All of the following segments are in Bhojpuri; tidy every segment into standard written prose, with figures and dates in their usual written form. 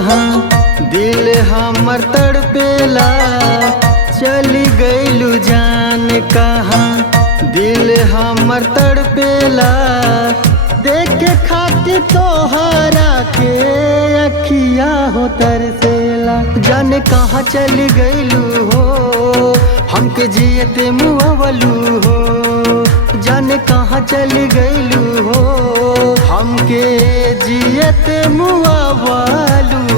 कहाँ दिल हमर तड़पेला, चली गईलू जान कहाँ दिल हमर तड़पेला। देखे खातिर तोहरा के अखिया हो तरसेला, जाने कहाँ चली गईलू हो हमके जियते मुआवलू हो। जाने कहाँ चली गईलू हो हमके जियते मुआवलू हो।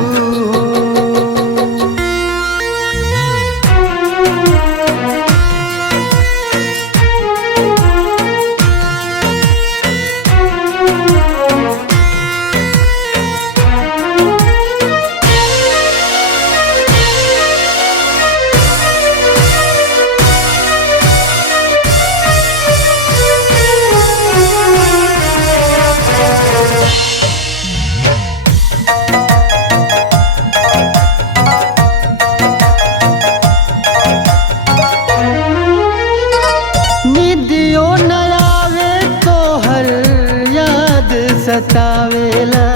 सतावेला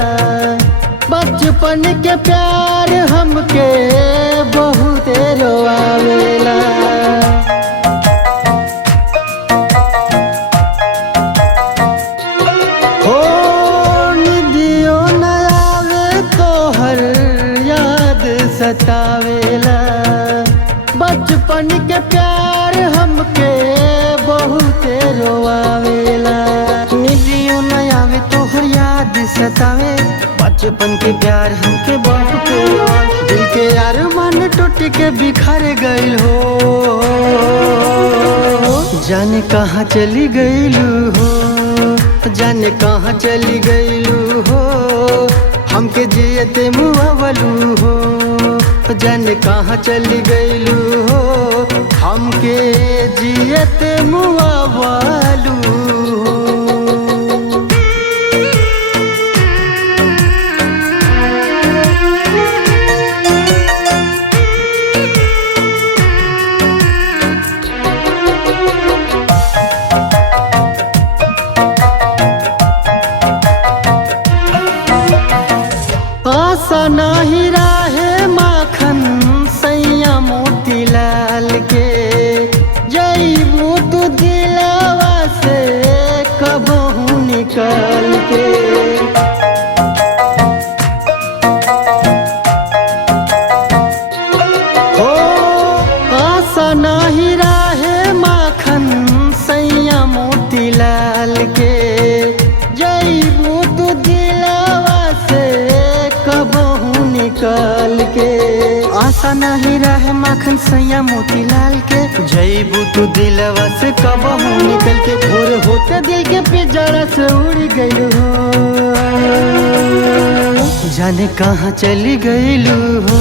बचपन के प्यार हमके बहुत रोआवेला। हो निदियो न आवे तोहर याद सतावेला, बचपन के प्यार हमके बहुत रोआवेला। निदियो न आवे तोहर याद सतावे, बचपन के प्यार हमके बहुत रोआवे। दिल के यार मन टूट के बिखर गइल हो, जाने कहाँ चली गइलू हो। जाने कहाँ चली गइलू हो हमके जियते मुआवलू हो। जाने कहाँ चली गइलू हो हमके जियते मुआवलू हो। आशा नाही राहे माखन सैया मोतीलाल के, जईबू तू दिलवा से कबहू निकल के। हो आशा नाही राहे माखन सैया मोतीलाल के, जईबू तू दिलवा से कबहू निकल के। आशा नहीं रहे माखन सैया मोतीलाल के, जईबू तू दिलवा से कबहू निकल के। भोर होते दिल के पिंजरा से उड़ गइलू हो, जाने कहाँ चली गइलू हो।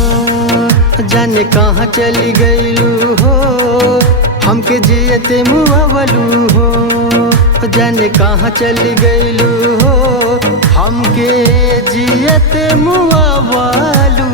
जाने कहाँ चली गइलू हो हमके जियते मुआवलू हो। जाने कहाँ चली गइलू हो हमके जियते मुआवलू।